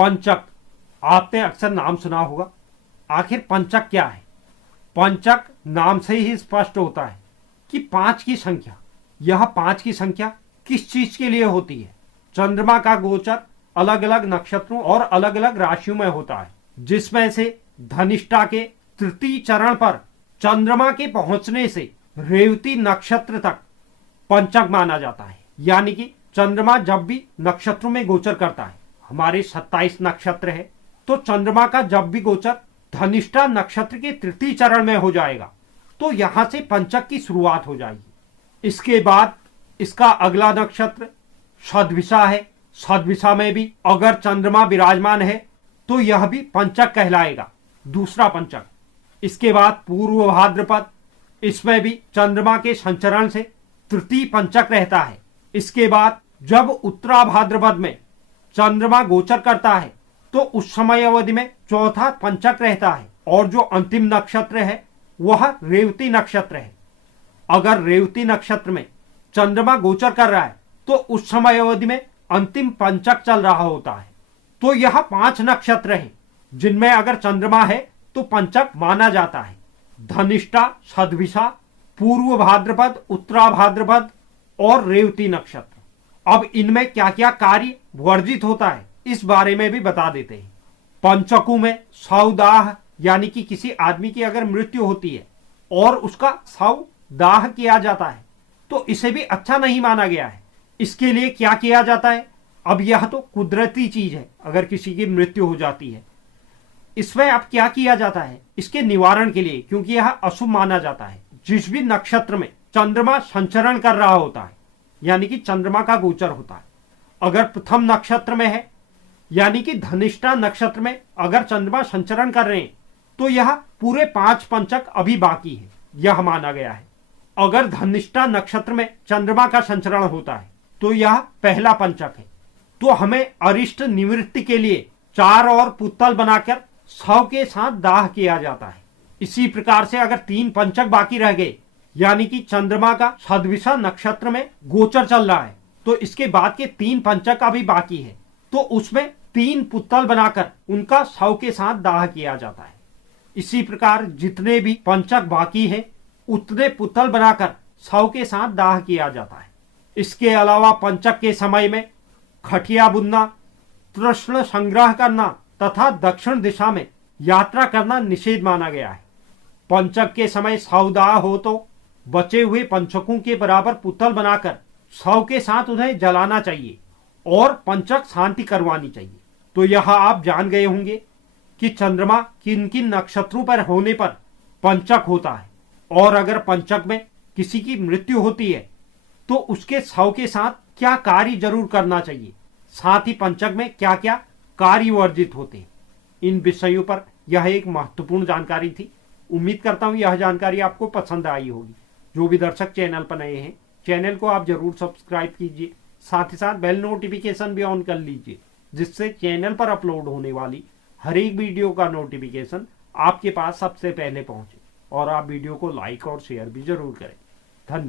पंचक, आपने अक्सर नाम सुना होगा। आखिर पंचक क्या है? पंचक नाम से ही स्पष्ट होता है कि 5 की संख्या। यह 5 की संख्या किस चीज के लिए होती है? चंद्रमा का गोचर अलग अलग नक्षत्रों और अलग अलग राशियों में होता है, जिसमें से धनिष्ठा के तृतीय चरण पर चंद्रमा के पहुंचने से रेवती नक्षत्र तक पंचक माना जाता है। यानी कि चंद्रमा जब भी नक्षत्रों में गोचर करता है, हमारे 27 नक्षत्र है, तो चंद्रमा का जब भी गोचर धनिष्ठा नक्षत्र के तृतीय चरण में हो जाएगा तो यहां से पंचक की शुरुआत हो जाएगी। इसके बाद इसका अगला नक्षत्र सद्विषा है। सद्विषा में भी अगर चंद्रमा विराजमान है तो यह भी पंचक कहलाएगा, दूसरा पंचक। इसके बाद पूर्व भाद्रपद, इसमें भी चंद्रमा के संचरण से तृतीय पंचक रहता है। इसके बाद जब उत्तरा भाद्रपद में चंद्रमा गोचर करता है तो उस समय अवधि में चौथा पंचक रहता है। और जो अंतिम नक्षत्र है वह रेवती नक्षत्र है। अगर रेवती नक्षत्र में चंद्रमा गोचर कर रहा है तो उस समय अवधि में अंतिम पंचक चल रहा होता है। तो यह 5 नक्षत्र हैं जिनमें अगर चंद्रमा है तो पंचक माना जाता है। धनिष्ठा, सद्विषा, पूर्व भाद्रपद, उत्तरा भाद्रपद और रेवती नक्षत्र। अब इनमें क्या क्या कार्य वर्जित होता है इस बारे में भी बता देते हैं। पंचकों में शवदाह, यानी कि किसी आदमी की अगर मृत्यु होती है और उसका शव दाह किया जाता है तो इसे भी अच्छा नहीं माना गया है। इसके लिए क्या किया जाता है? अब यह तो कुदरती चीज है, अगर किसी की मृत्यु हो जाती है, इसमें अब क्या किया जाता है इसके निवारण के लिए, क्योंकि यह अशुभ माना जाता है। जिस भी नक्षत्र में चंद्रमा संचरण कर रहा होता है, यानी कि चंद्रमा का गोचर होता है, अगर प्रथम नक्षत्र में है यानी कि धनिष्ठा नक्षत्र में अगर चंद्रमा संचरण कर रहे हैं तो यह पूरे 5 पंचक अभी बाकी है, यह माना गया है। अगर धनिष्ठा नक्षत्र में चंद्रमा का संचरण होता है तो यह पहला पंचक है। तो हमें अरिष्ट निवृत्ति के लिए 4 और पुतल बनाकर शव के साथ दाह किया जाता है। इसी प्रकार से अगर 3 पंचक बाकी रह गए, यानी कि चंद्रमा का सद्विषा नक्षत्र में गोचर चल रहा है तो इसके बाद के 3 पंचक अभी बाकी है, तो उसमें 3 पुतल बनाकर उनका शव के साथ दाह किया जाता है। इसी प्रकार जितने भी पंचक बाकी है उतने पुतल बनाकर शव के साथ दाह किया जाता है। इसके अलावा पंचक के समय में खटिया बुनना, तृष्ण संग्रह करना तथा दक्षिण दिशा में यात्रा करना निषेध माना गया है। पंचक के समय शवदाह हो तो बचे हुए पंचकों के बराबर पुतल बनाकर शव के साथ उन्हें जलाना चाहिए और पंचक शांति करवानी चाहिए। तो यह आप जान गए होंगे कि चंद्रमा किन किन नक्षत्रों पर होने पर पंचक होता है, और अगर पंचक में किसी की मृत्यु होती है तो उसके शव के साथ क्या कार्य जरूर करना चाहिए, साथ ही पंचक में क्या क्या कार्य वर्जित होते हैं। इन विषयों पर यह एक महत्वपूर्ण जानकारी थी। उम्मीद करता हूं यह जानकारी आपको पसंद आई होगी। जो भी दर्शक चैनल पर नए हैं, चैनल को आप जरूर सब्सक्राइब कीजिए, साथ ही साथ बेल नोटिफिकेशन भी ऑन कर लीजिए, जिससे चैनल पर अपलोड होने वाली हर एक वीडियो का नोटिफिकेशन आपके पास सबसे पहले पहुंचे। और आप वीडियो को लाइक और शेयर भी जरूर करें। धन्यवाद।